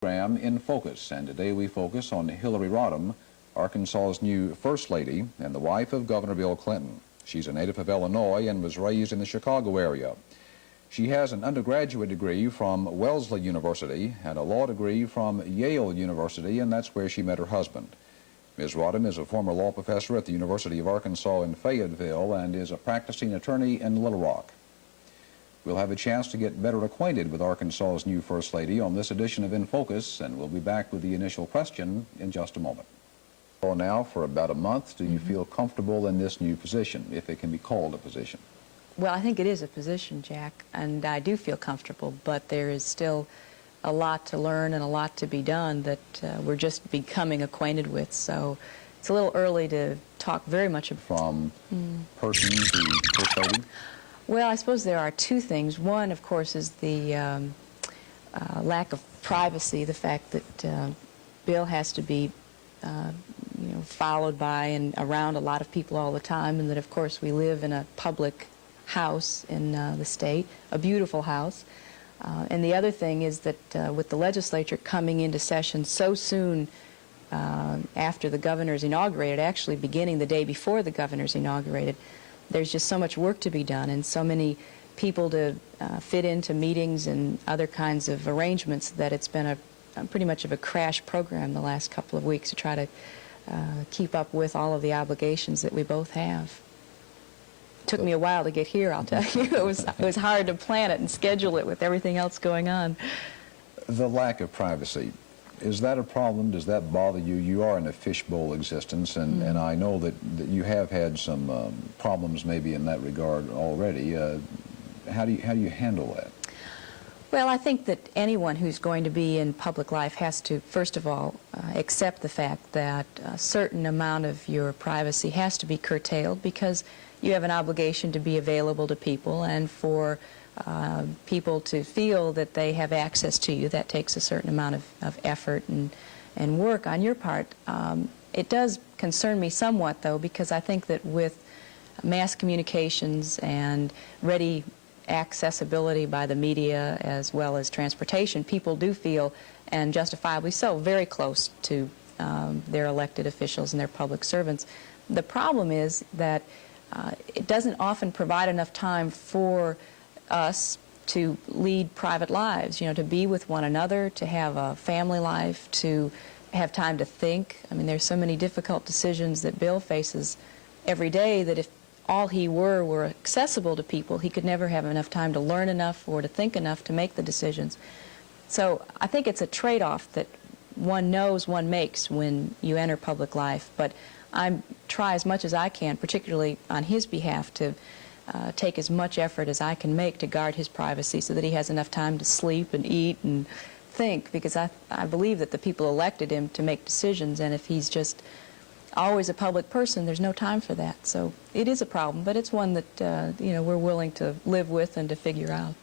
Program in Focus, and today we focus on Hilary Rodham, Arkansas's new First Lady and the wife of Governor Bill Clinton. She's a native of Illinois and was raised in the Chicago area. She has an undergraduate degree from Wellesley University and a law degree from Yale University, and that's where she met her husband. Ms. Rodham is a former law professor at the University of Arkansas in Fayetteville and is a practicing attorney in Little Rock. We'll have a chance to get better acquainted with Arkansas's new First Lady on this edition of In Focus, and we'll be back with the initial question in just a moment. So now, for about a month, do you feel comfortable in this new position, if it can be called a position? Well, I think it is a position, Jack, and I do feel comfortable, but there is still a lot to learn and a lot to be done that we're just becoming acquainted with, so it's a little early to talk very much about. From person to First Lady? Well, I suppose there are two things. One, of course, is the lack of privacy, the fact that Bill has to be followed by and around a lot of people all the time, and that, of course, we live in a public house in the state, a beautiful house. And the other thing is that with the legislature coming into session so soon after the governor's inaugurated, actually beginning the day before the governor's inaugurated, there's just so much work to be done and so many people to fit into meetings and other kinds of arrangements that it's been a pretty much of a crash program the last couple of weeks to try to keep up with all of the obligations that we both have. It took me a while to get here, I'll tell you. It was hard to plan it and schedule it with everything else going on. The lack of privacy, is that a problem? Does that bother you? You are in a fishbowl existence, and I know that you have had some problems maybe in that regard already. How do you handle that? Well, I think that anyone who's going to be in public life has to, first of all, accept the fact that a certain amount of your privacy has to be curtailed because you have an obligation to be available to people, and for people to feel that they have access to you, that takes a certain amount of effort and work on your part. It does concern me somewhat, though, because I think that with mass communications and ready accessibility by the media as well as transportation, people do feel, and justifiably so, very close to their elected officials and their public servants. The problem is that it doesn't often provide enough time for us to lead private lives, to be with one another, to have a family life, to have time to think. I mean, there's so many difficult decisions that Bill faces every day that if all he were accessible to people, he could never have enough time to learn enough or to think enough to make the decisions. So I think it's a trade-off that one knows one makes when you enter public life, but I try as much as I can, particularly on his behalf, to take as much effort as I can make to guard his privacy so that he has enough time to sleep and eat and think, because I believe that the people elected him to make decisions, and if he's just always a public person, there's no time for that. So it is a problem, but it's one that we're willing to live with and to figure out.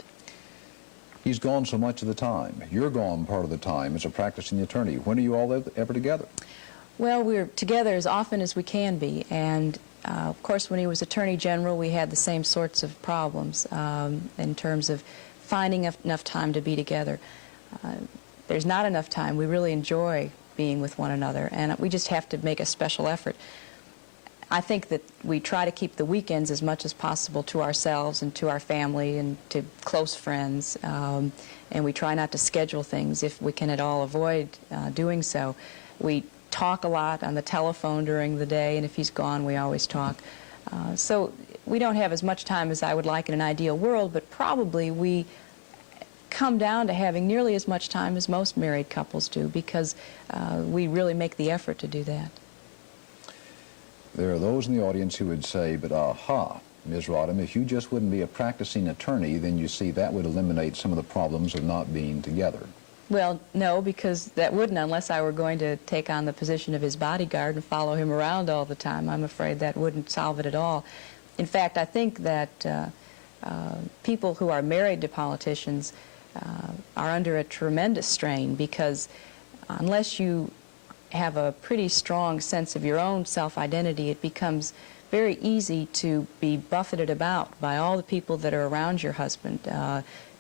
He's gone so much of the time. You're gone part of the time as a practicing attorney. When are you all ever together? Well, we're together as often as we can be, and of course, when he was Attorney General, we had the same sorts of problems in terms of finding enough time to be together. There's not enough time. We really enjoy being with one another, and we just have to make a special effort. I think that we try to keep the weekends as much as possible to ourselves and to our family and to close friends, and we try not to schedule things if we can at all avoid doing so. We talk a lot on the telephone during the day, and if he's gone, we always talk. So we don't have as much time as I would like in an ideal world, but probably we come down to having nearly as much time as most married couples do, because we really make the effort to do that. There are those in the audience who would say, but aha, Ms. Rodham, if you just wouldn't be a practicing attorney, then you see that would eliminate some of the problems of not being together. Well, no, because that wouldn't, unless I were going to take on the position of his bodyguard and follow him around all the time. I'm afraid that wouldn't solve it at all. In fact, I think that people who are married to politicians are under a tremendous strain, because unless you have a pretty strong sense of your own self-identity, it becomes very easy to be buffeted about by all the people that are around your husband.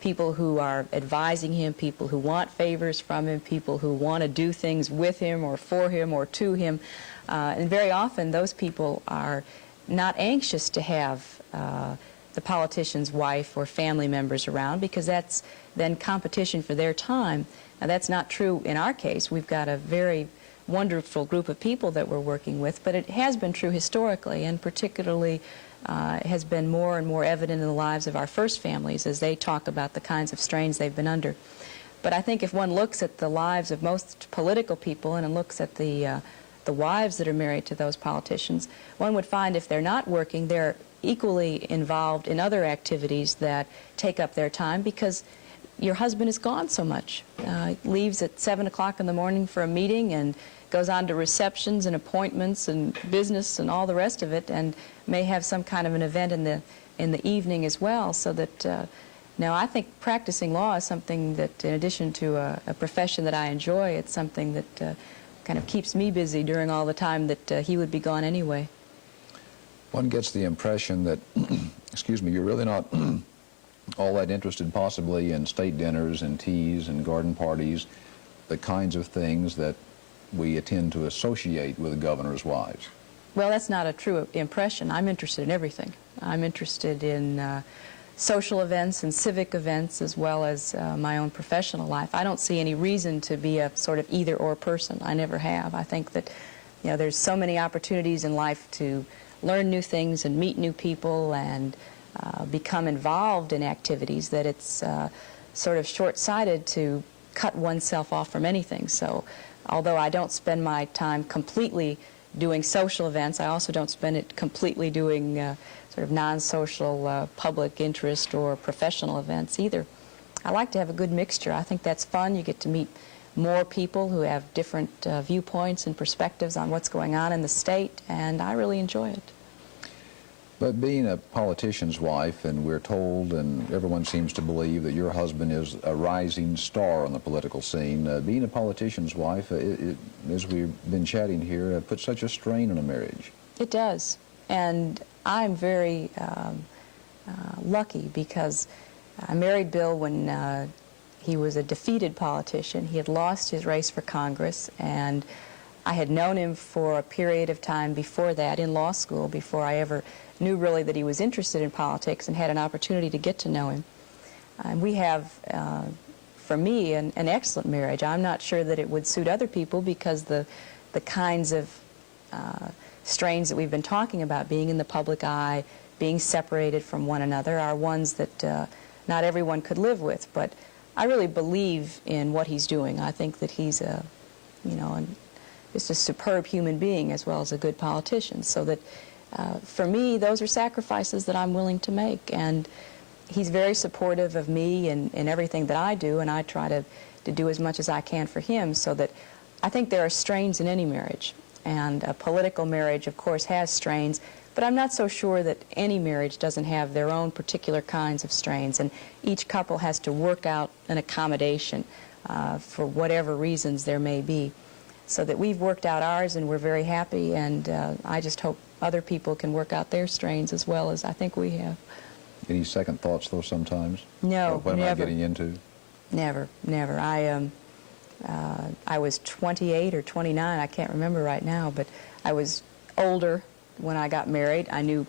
people who are advising him, people who want favors from him, people who want to do things with him or for him or to him. And very often those people are not anxious to have the politician's wife or family members around, because that's then competition for their time. Now, that's not true in our case. We've got a very wonderful group of people that we're working with, but it has been true historically, and particularly has been more and more evident in the lives of our first families as they talk about the kinds of strains they've been under. But I think if one looks at the lives of most political people and looks at the wives that are married to those politicians, one would find if they're not working, they're equally involved in other activities that take up their time, because your husband is gone so much. Leaves at 7 o'clock in the morning for a meeting and goes on to receptions and appointments and business and all the rest of it, and may have some kind of an event in the evening as well. So that now I think practicing law is something that, in addition to a profession that I enjoy, it's something that kind of keeps me busy during all the time that he would be gone anyway. One gets the impression that, excuse me, you're really not all that interested possibly in state dinners and teas and garden parties, the kinds of things that we tend to associate with governors' wives. Well, that's not a true impression. I'm interested in everything. I'm interested in social events and civic events, as well as my own professional life. I don't see any reason to be a sort of either-or person. I never have. I think that, you know, there's so many opportunities in life to learn new things and meet new people and become involved in activities that it's sort of short-sighted to cut oneself off from anything. So although I don't spend my time completely doing social events, I also don't spend it completely doing sort of non-social public interest or professional events either. I like to have a good mixture. I think that's fun. You get to meet more people who have different viewpoints and perspectives on what's going on in the state, and I really enjoy it. But being a politician's wife, and we're told, and everyone seems to believe, that your husband is a rising star on the political scene, being a politician's wife, as we've been chatting here, puts such a strain on a marriage. It does. And I'm very lucky, because I married Bill when he was a defeated politician. He had lost his race for Congress, and I had known him for a period of time before that in law school, before I ever knew really that he was interested in politics, and had an opportunity to get to know him. And we have, for me, an excellent marriage. I'm not sure that it would suit other people, because the kinds of strains that we've been talking about, being in the public eye, being separated from one another, are ones that not everyone could live with. But I really believe in what he's doing. I think that he's just a superb human being as well as a good politician. So that for me, those are sacrifices that I'm willing to make. And he's very supportive of me in everything that I do, and I try to do as much as I can for him. So that I think there are strains in any marriage. And a political marriage, of course, has strains, but I'm not so sure that any marriage doesn't have their own particular kinds of strains, and each couple has to work out an accommodation for whatever reasons there may be. So that we've worked out ours, and we're very happy, and I just hope other people can work out their strains as well as I think we have. Any second thoughts, though, sometimes? No, what never. am I getting into? Never, never. I was 28 or 29, I can't remember right now, but I was older when I got married. I knew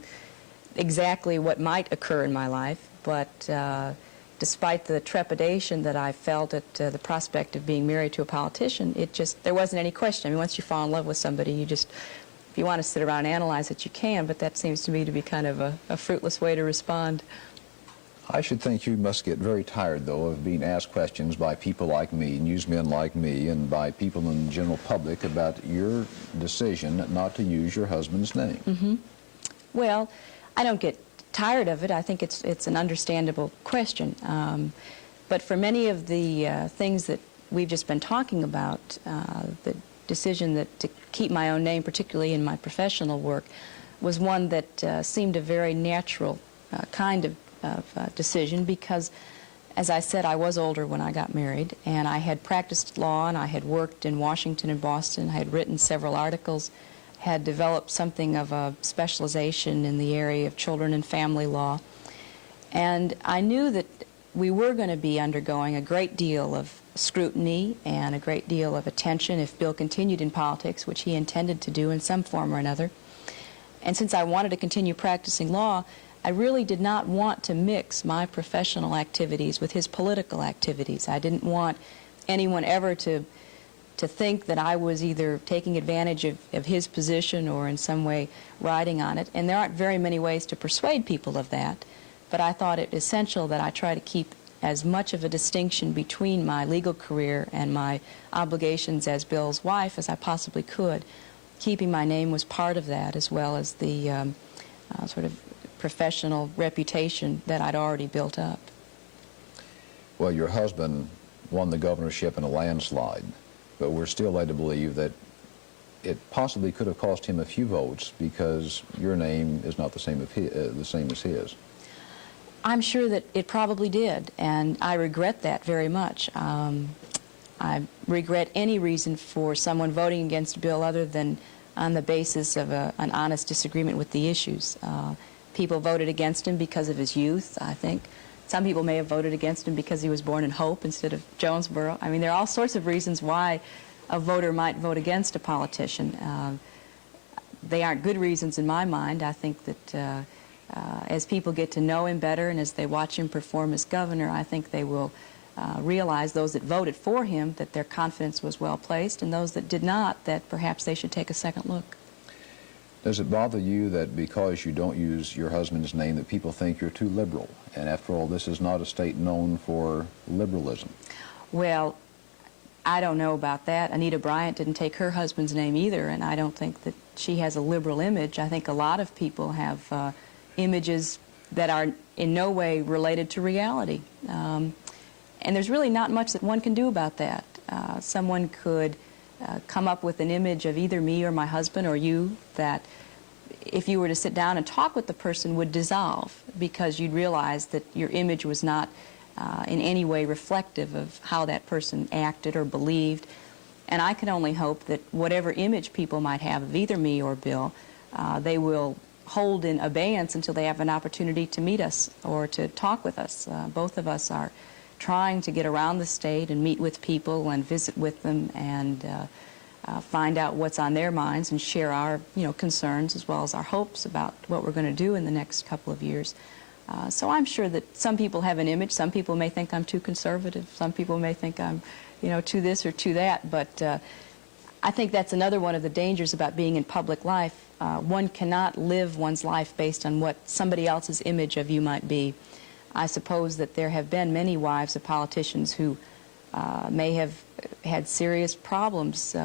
exactly what might occur in my life, but despite the trepidation that I felt at the prospect of being married to a politician, there wasn't any question. I mean, once you fall in love with somebody, if you want to sit around and analyze it, you can, but that seems to me to be kind of a fruitless way to respond. I should think you must get very tired, though, of being asked questions by people like me, newsmen like me, and by people in the general public about your decision not to use your husband's name. Mm-hmm. Well, I don't get tired of it. I think it's an understandable question. But for many of the things that we've just been talking about, the decision to keep my own name, particularly in my professional work, was one that seemed a very natural kind of decision, because, as I said, I was older when I got married, and I had practiced law, and I had worked in Washington and Boston. I had written several articles, had developed something of a specialization in the area of children and family law. And I knew that we were going to be undergoing a great deal of scrutiny and a great deal of attention if Bill continued in politics, which he intended to do in some form or another. And since I wanted to continue practicing law, I really did not want to mix my professional activities with his political activities. I didn't want anyone ever to think that I was either taking advantage of his position or in some way riding on it. And there aren't very many ways to persuade people of that, but I thought it essential that I try to keep as much of a distinction between my legal career and my obligations as Bill's wife as I possibly could. Keeping my name was part of that, as well as the sort of professional reputation that I'd already built up. Well, your husband won the governorship in a landslide, but we're still led to believe that it possibly could have cost him a few votes because your name is not the same as his. I'm sure that it probably did, and I regret that very much. I regret any reason for someone voting against Bill other than on the basis of an honest disagreement with the issues. People voted against him because of his youth, I think. Some people may have voted against him because he was born in Hope instead of Jonesboro. I mean, there are all sorts of reasons why a voter might vote against a politician. They aren't good reasons in my mind. I think that as people get to know him better and as they watch him perform as governor, I think they will realize, those that voted for him, that their confidence was well placed, and those that did not, that perhaps they should take a second look. Does it bother you that because you don't use your husband's name that people think you're too liberal? And after all, this is not a state known for liberalism. Well, I don't know about that. Anita Bryant didn't take her husband's name either, and I don't think that she has a liberal image. I think a lot of people have images that are in no way related to reality. And there's really not much that one can do about that. Someone could come up with an image of either me or my husband or you that if you were to sit down and talk with the person would dissolve, because you'd realize that your image was not in any way reflective of how that person acted or believed. And I can only hope that whatever image people might have of either me or Bill, they will hold in abeyance until they have an opportunity to meet us or to talk with us. Both of us are trying to get around the state and meet with people and visit with them and find out what's on their minds and share our concerns as well as our hopes about what we're going to do in the next couple of years. So I'm sure that some people have an image. Some people may think I'm too conservative. Some people may think I'm to this or to that. But I think that's another one of the dangers about being in public life. One cannot live one's life based on what somebody else's image of you might be. I suppose that there have been many wives of politicians who may have had serious problems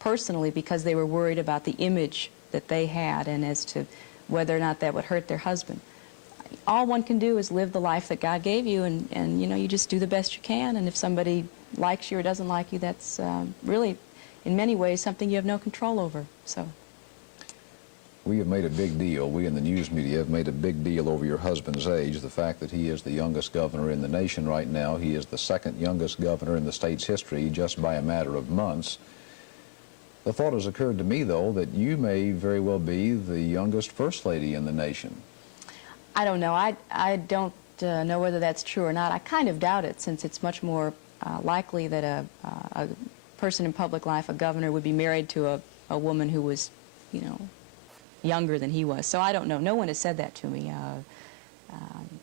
personally because they were worried about the image that they had and as to whether or not that would hurt their husband. All one can do is live the life that God gave you, and you just do the best you can, and if somebody likes you or doesn't like you, that's really, in many ways, something you have no control over. So. We have made a big deal, we in the news media have made a big deal over your husband's age, the fact that he is the youngest governor in the nation right now. He is the second youngest governor in the state's history just by a matter of months. The thought has occurred to me, though, that you may very well be the youngest first lady in the nation. I don't know. I don't know whether that's true or not. I kind of doubt it, since it's much more likely that a person in public life, a governor, would be married to a woman who was, younger than he was. So I don't know. No one has said that to me.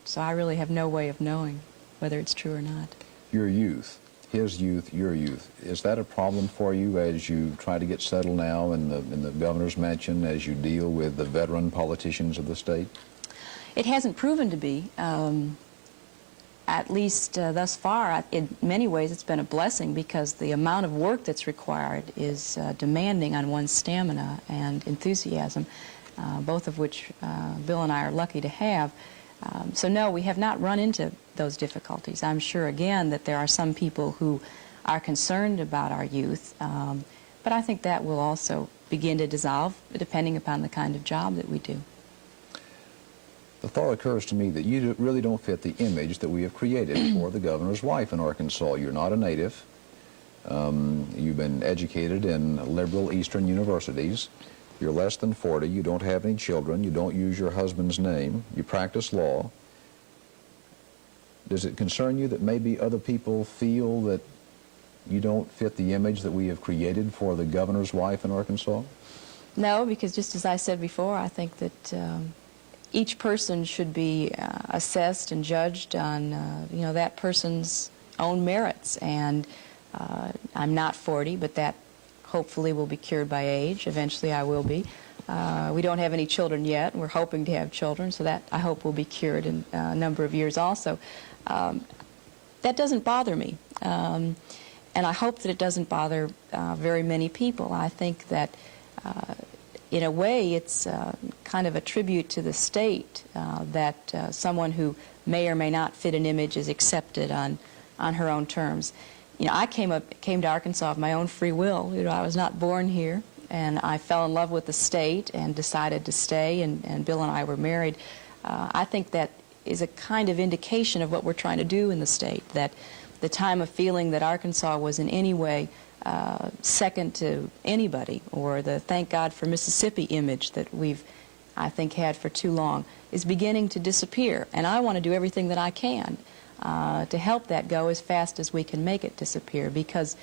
So I really have no way of knowing whether it's true or not. Your youth, his youth, your youth, is that a problem for you as you try to get settled now in the governor's mansion, as you deal with the veteran politicians of the state? It hasn't proven to be. At least thus far. In many ways it's been a blessing, because the amount of work that's required is demanding on one's stamina and enthusiasm, both of which Bill and I are lucky to have. So no, we have not run into those difficulties. I'm sure, again, that there are some people who are concerned about our youth, but I think that will also begin to dissolve depending upon the kind of job that we do. The thought occurs to me that you really don't fit the image that we have created for the governor's wife in Arkansas. You're not a native. You've been educated in liberal Eastern universities. You're less than 40. You don't have any children. You don't use your husband's name. You practice law. Does it concern you that maybe other people feel that you don't fit the image that we have created for the governor's wife in Arkansas? No, because just as I said before, I think that each person should be assessed and judged on, you know, that person's own merits. And I'm not 40, but that hopefully will be cured by age. Eventually I will be. We don't have any children yet, and we're hoping to have children, so that I hope will be cured in a number of years also. That doesn't bother me. And I hope that it doesn't bother very many people. I think that in a way it's kind of a tribute to the state that someone who may or may not fit an image is accepted on her own terms. You know, I came to Arkansas of my own free will. You know, I was not born here, and I fell in love with the state and decided to stay, and Bill and I were married. I think that is a kind of indication of what we're trying to do in the state, that the time of feeling that Arkansas was in any way second to anybody, or the thank God for Mississippi image that we've, I think, had for too long, is beginning to disappear. And I want to do everything that I can to help that go as fast as we can make it disappear, because,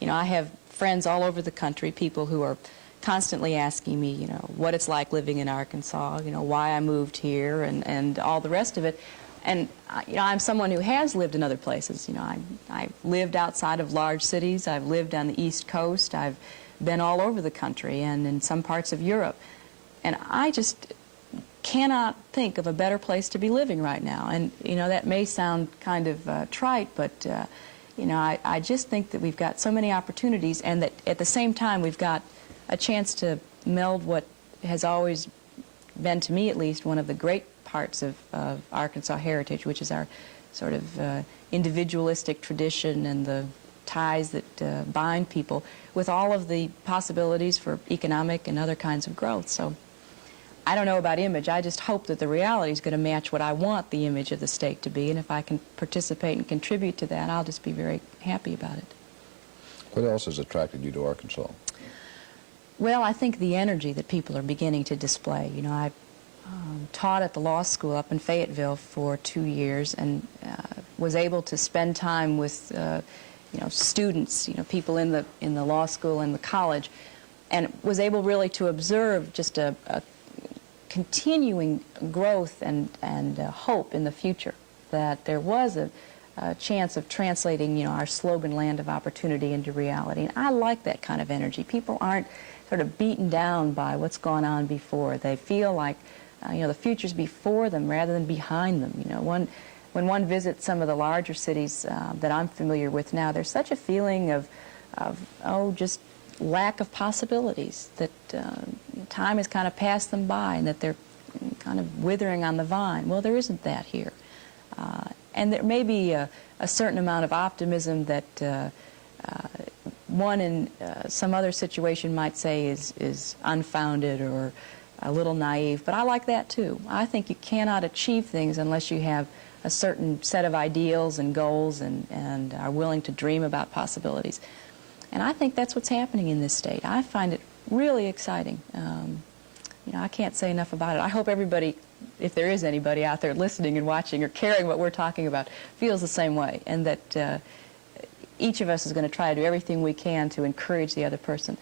you know, I have friends all over the country, people who are constantly asking me, you know, what it's like living in Arkansas, you know, why I moved here, and all the rest of it. And, you know, I'm someone who has lived in other places. You know, I've lived outside of large cities. I've lived on the East Coast. I've been all over the country and in some parts of Europe. And I just cannot think of a better place to be living right now. And, you know, that may sound kind of trite, but, you know, I just think that we've got so many opportunities, and that at the same time we've got a chance to meld what has always been, to me at least, one of the great parts of Arkansas heritage, which is our sort of individualistic tradition and the ties that bind people, with all of the possibilities for economic and other kinds of growth. So I don't know about image. I just hope that the reality is going to match what I want the image of the state to be, and if I can participate and contribute to that, I'll just be very happy about it. What else has attracted you to Arkansas? Well, I think the energy that people are beginning to display. You know, I taught at the law school up in Fayetteville for 2 years, and was able to spend time with you know, students, you know, people in the law school and the college, and was able really to observe just a continuing growth and hope in the future, that there was a chance of translating, you know, our slogan, land of opportunity, into reality. And I like that kind of energy. People aren't sort of beaten down by what's gone on before. They feel like you know, the future's before them rather than behind them. You know, when one visits some of the larger cities that I'm familiar with now, there's such a feeling of just lack of possibilities, that time has kind of passed them by, and that they're kind of withering on the vine. Well, there isn't that here. And there may be a certain amount of optimism that one in some other situation might say is unfounded or a little naive, but I like that too. I think you cannot achieve things unless you have a certain set of ideals and goals and are willing to dream about possibilities. And I think that's what's happening in this state. I find it really exciting. You know, I can't say enough about it. I hope everybody, if there is anybody out there listening and watching or caring what we're talking about, feels the same way, and that each of us is going to try to do everything we can to encourage the other person.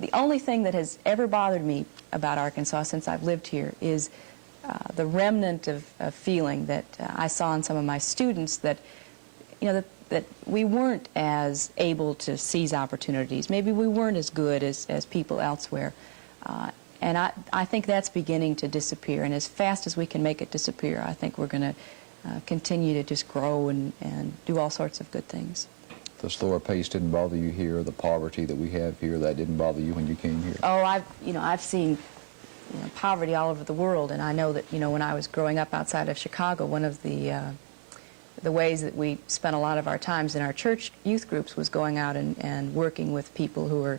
The only thing that has ever bothered me about Arkansas since I've lived here is the remnant of feeling that I saw in some of my students, that, you know, that we weren't as able to seize opportunities. Maybe we weren't as good as people elsewhere. And I think that's beginning to disappear. And as fast as we can make it disappear, I think we're going to continue to just grow and do all sorts of good things. The slower pace didn't bother you here? The poverty that we have here, that didn't bother you when you came here? Oh, I've seen, you know, poverty all over the world, and I know that, you know, when I was growing up outside of Chicago, one of the ways that we spent a lot of our times in our church youth groups was going out and working with people who were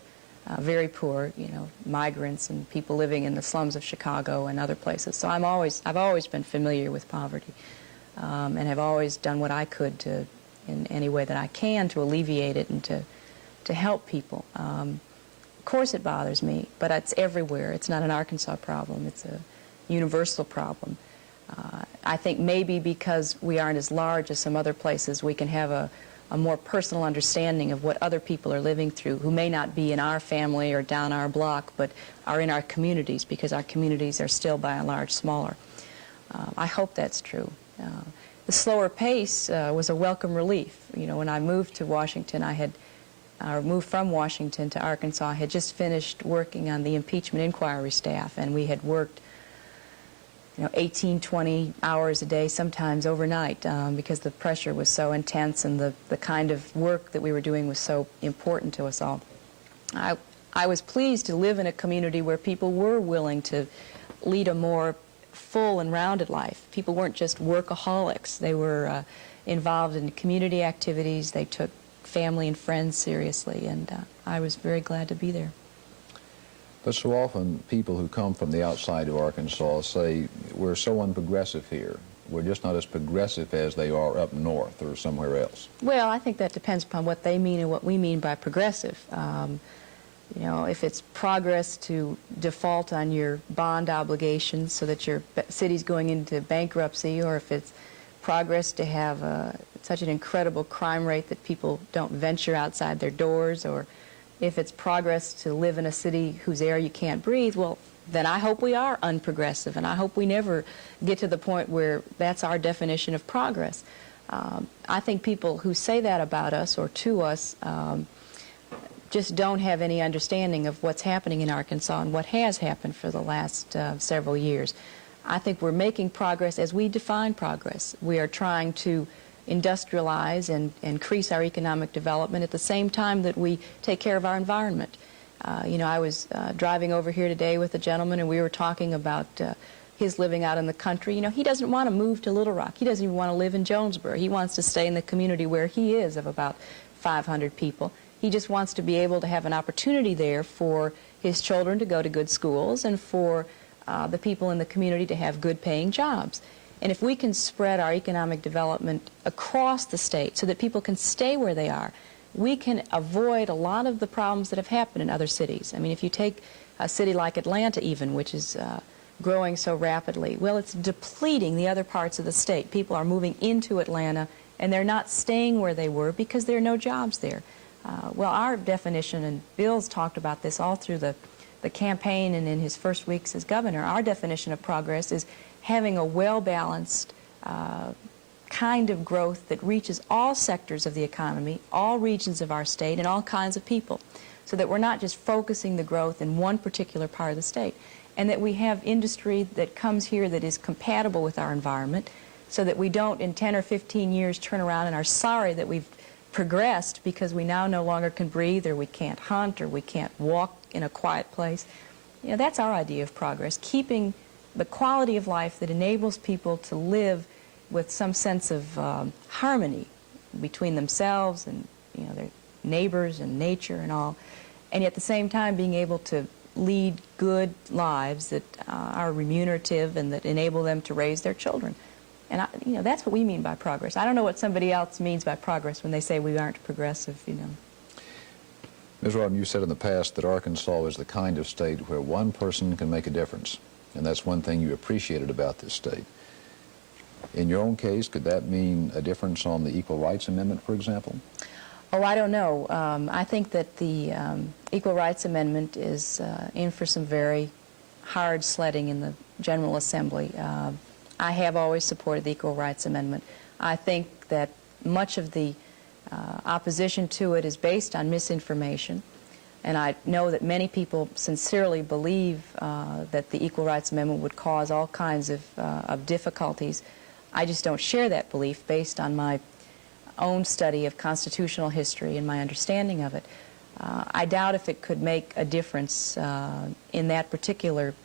very poor, you know, migrants and people living in the slums of Chicago and other places. So I've always been familiar with poverty, and have always done what I could to, in any way that I can, to alleviate it and to help people. Of course it bothers me, but it's everywhere. It's not an Arkansas problem. It's a universal problem. I think maybe because we aren't as large as some other places, we can have a more personal understanding of what other people are living through who may not be in our family or down our block, but are in our communities, because our communities are still by and large smaller. I hope that's true. The slower pace was a welcome relief. You know, when I moved to Washington, moved from Washington to Arkansas, I had just finished working on the impeachment inquiry staff, and we had worked 18, 20 hours a day, sometimes overnight, because the pressure was so intense and the kind of work that we were doing was so important to us all. I was pleased to live in a community where people were willing to lead a more full and rounded life. People weren't just workaholics. They were involved in community activities. They took family and friends seriously, and I was very glad to be there. But so often people who come from the outside of Arkansas say, we're so unprogressive here. We're just not as progressive as they are up north or somewhere else. Well, I think that depends upon what they mean and what we mean by progressive. You know, if it's progress to default on your bond obligations so that your city's going into bankruptcy, or if it's progress to have such an incredible crime rate that people don't venture outside their doors, or if it's progress to live in a city whose air you can't breathe, well, then I hope we are unprogressive, and I hope we never get to the point where that's our definition of progress. I think people who say that about us or to us just don't have any understanding of what's happening in Arkansas and what has happened for the last several years. I think we're making progress as we define progress. We are trying to industrialize and increase our economic development at the same time that we take care of our environment. You know, I was driving over here today with a gentleman, and we were talking about his living out in the country. You know, he doesn't want to move to Little Rock. He doesn't even want to live in Jonesboro. He wants to stay in the community where he is, of about 500 people. He just wants to be able to have an opportunity there for his children to go to good schools and for the people in the community to have good paying jobs. And if we can spread our economic development across the state so that people can stay where they are, we can avoid a lot of the problems that have happened in other cities. I mean, if you take a city like Atlanta even, which is growing so rapidly, well, it's depleting the other parts of the state. People are moving into Atlanta, and they're not staying where they were because there are no jobs there. Well, our definition, and Bill's talked about this all through the campaign and in his first weeks as governor, our definition of progress is having a well-balanced kind of growth that reaches all sectors of the economy, all regions of our state, and all kinds of people, so that we're not just focusing the growth in one particular part of the state, and that we have industry that comes here that is compatible with our environment, so that we don't in 10 or 15 years turn around and are sorry that we've progressed because we now no longer can breathe, or we can't hunt, or we can't walk in a quiet place. You know, that's our idea of progress, keeping the quality of life that enables people to live with some sense of harmony between themselves and, you know, their neighbors and nature and all, and at the same time being able to lead good lives that are remunerative and that enable them to raise their children. And, you know, that's what we mean by progress. I don't know what somebody else means by progress when they say we aren't progressive, you know. Ms. Rodham, you said in the past that Arkansas is the kind of state where one person can make a difference, and that's one thing you appreciated about this state. In your own case, could that mean a difference on the Equal Rights Amendment, for example? Oh, I don't know. I think that the Equal Rights Amendment is in for some very hard sledding in the General Assembly. I have always supported the Equal Rights Amendment. I think that much of the opposition to it is based on misinformation, and I know that many people sincerely believe that the Equal Rights Amendment would cause all kinds of difficulties. I just don't share that belief based on my own study of constitutional history and my understanding of it. I doubt if it could make a difference in that particular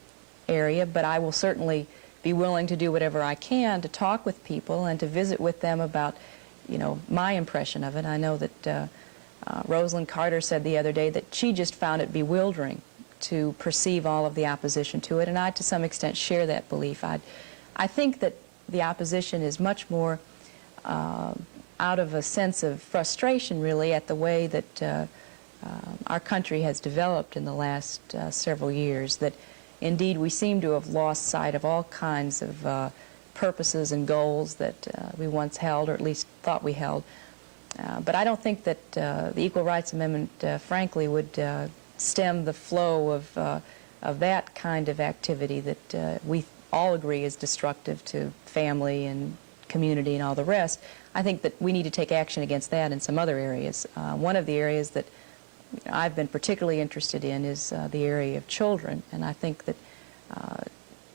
area, but I will certainly be willing to do whatever I can to talk with people and to visit with them about, you know, my impression of it. I know that Rosalind Carter said the other day that she just found it bewildering to perceive all of the opposition to it, and I to some extent share that belief. I think that the opposition is much more out of a sense of frustration, really, at the way that our country has developed in the last several years, that indeed we seem to have lost sight of all kinds of purposes and goals that we once held, or at least thought we held. But I don't think that the Equal Rights Amendment, frankly, would stem the flow of that kind of activity that we all agree is destructive to family and community and all the rest. I think that we need to take action against that in some other areas. One of the areas that I've been particularly interested in is the area of children, and I think that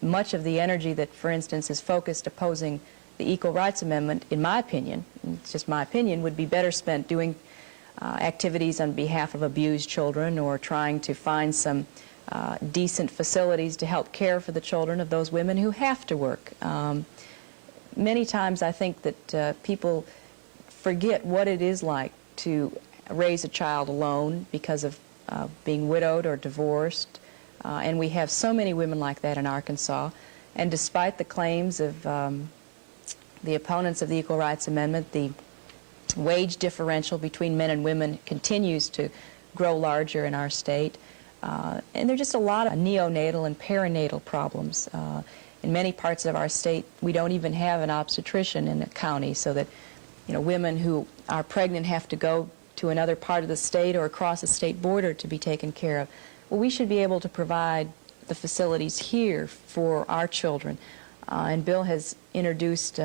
much of the energy that, for instance, is focused opposing the Equal Rights Amendment, in my opinion, and it's just my opinion, would be better spent doing activities on behalf of abused children, or trying to find some decent facilities to help care for the children of those women who have to work. Many times I think that people forget what it is like to raise a child alone because of being widowed or divorced, and we have so many women like that in Arkansas. And despite the claims of the opponents of the Equal Rights Amendment, the wage differential between men and women continues to grow larger in our state. And there are just a lot of neonatal and perinatal problems. In many parts of our state, we don't even have an obstetrician in the county, so that, you know, women who are pregnant have to go to another part of the state or across a state border to be taken care of. Well, we should be able to provide the facilities here for our children. And Bill has introduced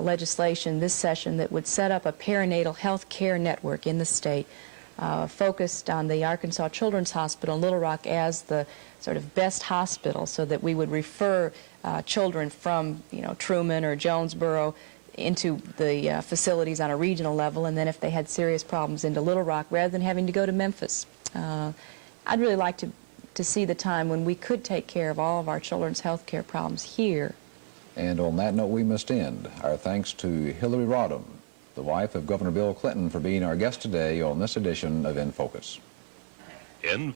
legislation this session that would set up a perinatal health care network in the state, focused on the Arkansas Children's Hospital in Little Rock as the sort of best hospital, so that we would refer children from, you know, Truman or Jonesboro into the facilities on a regional level, and then if they had serious problems into Little Rock, rather than having to go to Memphis. I'd really like to see the time when we could take care of all of our children's health care problems here. And on that note, we must end. Our thanks to Hilary Rodham, the wife of Governor Bill Clinton, for being our guest today on this edition of In Focus.